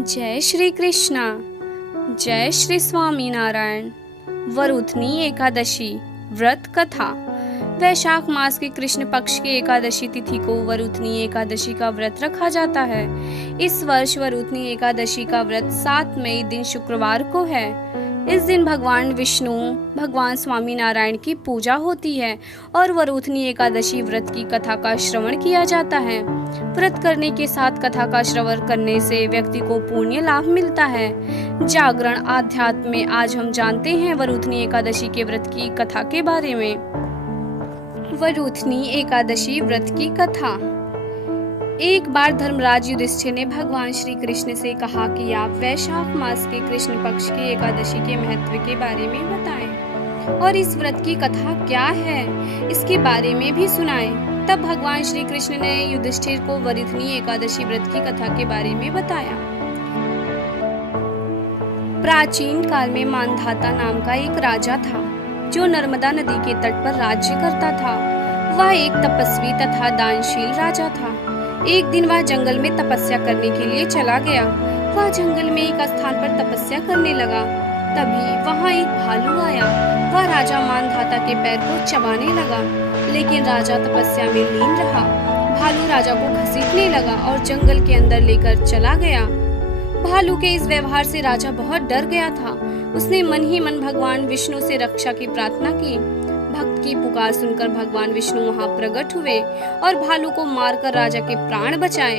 जय श्री कृष्णा। जय श्री स्वामी नारायण। वरुथनी एकादशी व्रत कथा। वैशाख मास के कृष्ण पक्ष की एकादशी तिथि को वरुथनी एकादशी का व्रत रखा जाता है। इस वर्ष वरुथनी एकादशी का व्रत 7 मई दिन शुक्रवार को है। इस दिन भगवान विष्णु, भगवान स्वामी नारायण की पूजा होती है और वरुथनी एकादशी व्रत की कथा का श्रवण किया जाता है। व्रत करने के साथ कथा का श्रवण करने से व्यक्ति को पुण्य लाभ मिलता है। जागरण आध्यात्म में आज हम जानते हैं वरुथनी एकादशी के व्रत की कथा के बारे में। वरुथनी एकादशी व्रत की कथा। एक बार धर्मराज युधिष्ठिर ने भगवान श्री कृष्ण से कहा कि आप वैशाख मास के कृष्ण पक्ष की एकादशी के महत्व के बारे में बताएं और इस व्रत की कथा क्या है इसके बारे में भी सुनाएं। तब भगवान श्री कृष्ण ने युधिष्ठिर को वरुथनी एकादशी व्रत की कथा के बारे में बताया। प्राचीन काल में मानधाता नाम का एक राजा था जो नर्मदा नदी के तट पर राज्य करता था। वह एक तपस्वी तथा दानशील राजा था। एक दिन वह जंगल में तपस्या करने के लिए चला गया। वह जंगल में एक स्थान पर तपस्या करने लगा। तभी वहाँ एक भालू आया। वह राजा मानधाता के पैर को चबाने लगा, लेकिन राजा तपस्या में लीन रहा। भालू राजा को घसीटने लगा और जंगल के अंदर लेकर चला गया। भालू के इस व्यवहार से राजा बहुत डर गया था। उसने मन ही मन भगवान विष्णु से रक्षा की प्रार्थना की। भक्त की पुकार सुनकर भगवान विष्णु वहां प्रकट हुए और भालू को मारकर राजा के प्राण बचाए।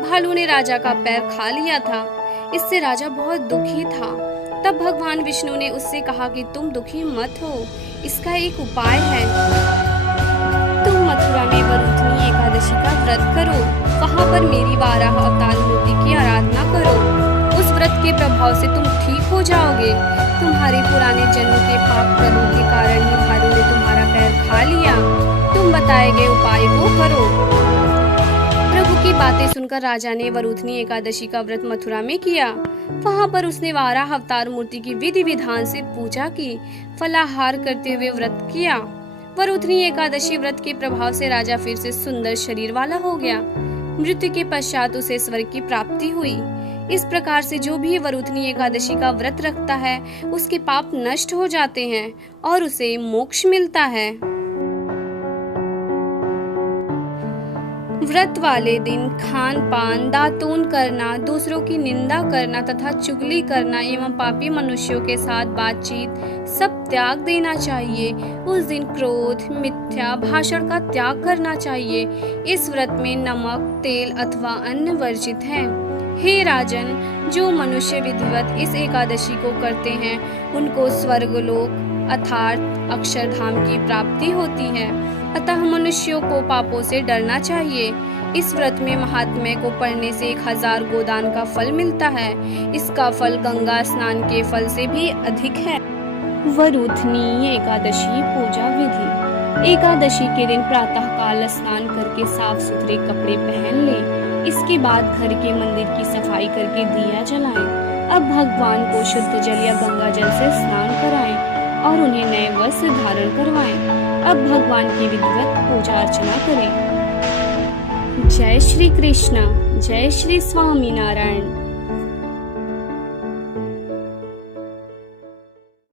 भालू ने राजा का पैर खा लिया था। इससे राजा बहुत दुखी था। तब भगवान विष्णु ने उससे कहा कि तुम दुखी मत हो, इसका एक उपाय है। तुम मथुरा में वरुथनी एकादशी का व्रत करो। वहां पर मेरी वाराह अवतार मूर्ति की आराधना करो। उस व्रत के प्रभाव से तुम ठीक हो जाओगे। तुम्हारे पुराने जन्म के पाप कर्मों के कारण ही भालू ने तुम्हारा पैर खा लिया। तुम बताए गए उपाय को करो। प्रभु की बातें सुनकर राजा ने वरुथनी एकादशी का व्रत मथुरा में किया। वहां पर उसने वाराह अवतार मूर्ति की विधि विधान से पूजा की, फलाहार करते हुए व्रत किया। वरुथनी एकादशी व्रत के प्रभाव से राजा फिर से सुंदर शरीर वाला हो गया। मृत्यु के पश्चात उसे स्वर्ग की प्राप्ति हुई। इस प्रकार से जो भी वरुथनी एकादशी का व्रत रखता है उसके पाप नष्ट हो जाते हैं और उसे मोक्ष मिलता है। व्रत वाले दिन खान पान, दातून करना, दूसरों की निंदा करना तथा चुगली करना एवं पापी मनुष्यों के साथ बातचीत सब त्याग देना चाहिए। उस दिन क्रोध, मिथ्या भाषण का त्याग करना चाहिए। इस व्रत में नमक, तेल अथवा अन्न वर्जित है। हे राजन, जो मनुष्य विधिवत इस एकादशी को करते हैं उनको स्वर्गलोक अर्थात अक्षरधाम की प्राप्ति होती है। अतः मनुष्यों को पापों से डरना चाहिए। इस व्रत में महात्म्य को पढ़ने से 1000 गोदान का फल मिलता है। इसका फल गंगा स्नान के फल से भी अधिक है। वरुथनी एकादशी पूजा विधि। एकादशी के दिन प्रातः काल स्नान करके साफ सुथरे कपड़े पहन लें। इसके बाद घर के मंदिर की सफाई करके दिया जलाएं। अब भगवान को शुद्ध जल या गंगा जल से स्नान कराएं और उन्हें नए वस्त्र धारण करवाएं। अब भगवान की विधिवत पूजा अर्चना करें। जय श्री कृष्ण। जय श्री स्वामी नारायण।